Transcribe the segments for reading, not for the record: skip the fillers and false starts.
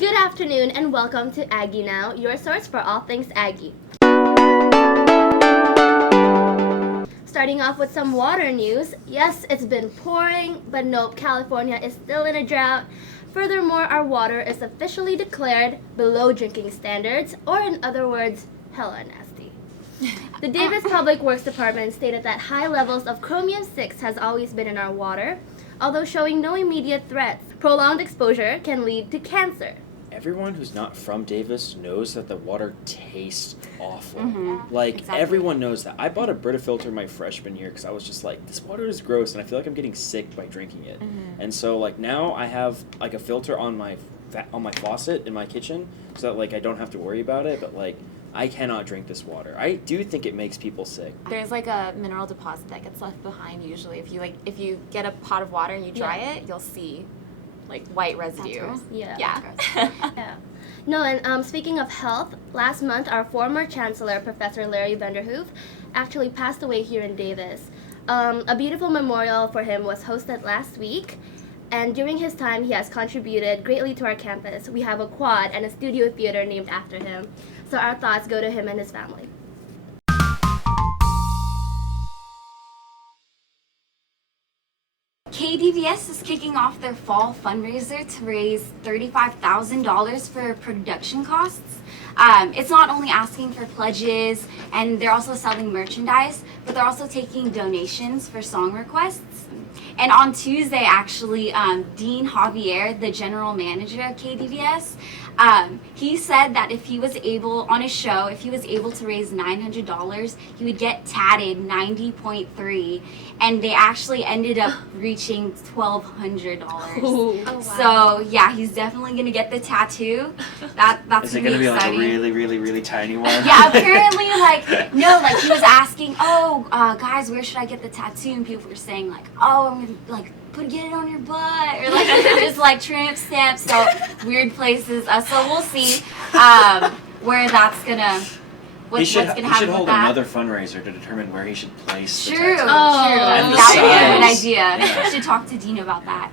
Good afternoon and welcome to Aggie Now, your source for all things Aggie. Starting off with some water news. Yes, it's been pouring, but nope, California is still in a drought. Furthermore, our water is officially declared below drinking standards, or in other words, hella nasty. The Davis Public Works Department stated that high levels of chromium-6 has always been in our water, although showing no immediate threats. Prolonged exposure can lead to cancer. Everyone who's not from Davis knows that the water tastes awful. Exactly. Everyone knows that. I bought a Brita filter my freshman year because I was just like, this water is gross, and I feel like I'm getting sick by drinking it. And so like now I have like a filter on my faucet in my kitchen, so that like I don't have to worry about it. But like I cannot drink this water. I do think it makes people sick. There's like a mineral deposit that gets left behind usually. If you get a pot of water and you dry it, you'll see like white residue. Yeah. No, and speaking of health, last month our former chancellor, Professor Larry Vanderhoof, actually passed away here in Davis. A beautiful memorial for him was hosted last week, and during his time he has contributed greatly to our campus. We have a quad and a studio theater named after him, so our thoughts go to him and his family. KDVS is kicking off their fall fundraiser to raise $35,000 for production costs. It's not only asking for pledges, and they're also selling merchandise, but they're also taking donations for song requests. And on Tuesday, actually, Dean Javier, the general manager of KDVS, he said that if he was able, on his show, if he was able to raise $900, he would get tatted 90.3, and they actually ended up reaching $1,200. Oh, wow. So yeah, he's definitely gonna get the tattoo. That's Is it gonna gonna be like exciting. a really, really, really tiny one? Yeah, apparently, like he was asking, guys, where should I get the tattoo? And people were saying like, oh, I'm gonna get it on your butt, or like just like tramp stamps, so weird places. So we'll see where that's gonna. He should what's gonna happen hold with that. another fundraiser to determine where he should place the True, tattoo. true. And the That would be a good size. idea. Yeah. I should talk to Dean about that.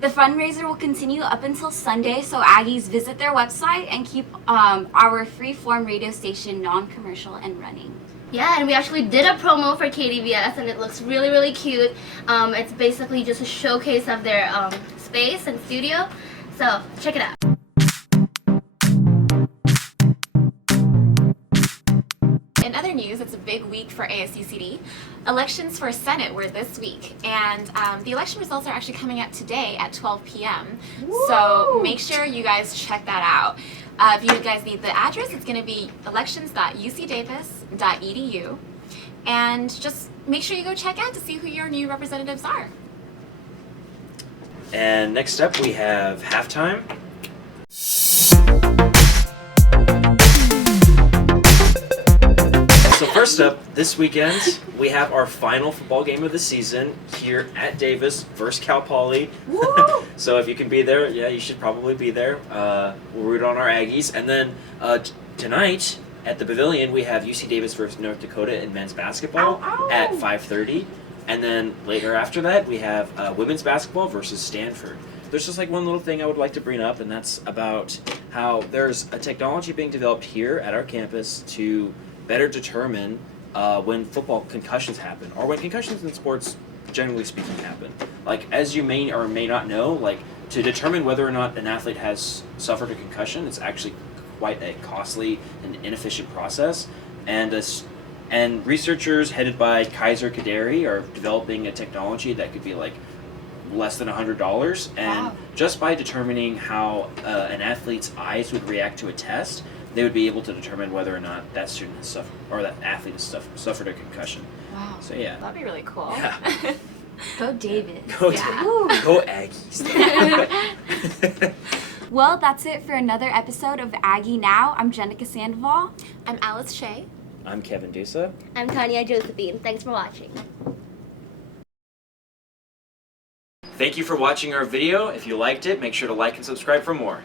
The fundraiser will continue up until Sunday, so Aggies visit their website and keep our free-form radio station non-commercial and running. Yeah, and we actually did a promo for KDVS, and it looks really, really cute. It's basically just a showcase of their space and studio, so check it out. In other news, it's a big week for ASUCD. Elections for Senate were this week, and the election results are actually coming out today at 12 p.m. So make sure you guys check that out. If you guys need the address, it's going to be elections.ucdavis.edu, and just make sure you go check out to see who your new representatives are. And next up we have halftime. So first up, this weekend, we have our final football game of the season here at Davis versus Cal Poly. So if you can be there, yeah, you should probably be there. We'll root on our Aggies. And then tonight at the Pavilion, we have UC Davis versus North Dakota in men's basketball at 5:30. And then later after that, we have women's basketball versus Stanford. There's just like one little thing I would like to bring up, and that's about how there's a technology being developed here at our campus to better determine when football concussions happen, or when concussions in sports, generally speaking, happen. Like, as you may or may not know, like, to determine whether or not an athlete has suffered a concussion, it's actually quite a costly and inefficient process. And researchers headed by Kaiser Kaderi are developing a technology that could be like less than $100, and just by determining how an athlete's eyes would react to a test, they would be able to determine whether or not that student has suffered, or that athlete has suffered a concussion. Wow. So yeah. That'd be really cool. Yeah. Go David. Go Aggies. Well, that's it for another episode of Aggie Now. I'm Jenica Sandoval. I'm Alice Shea. I'm Kevin Dusa. I'm Tanya Josephine. Thanks for watching. Thank you for watching our video. If you liked it, make sure to like and subscribe for more.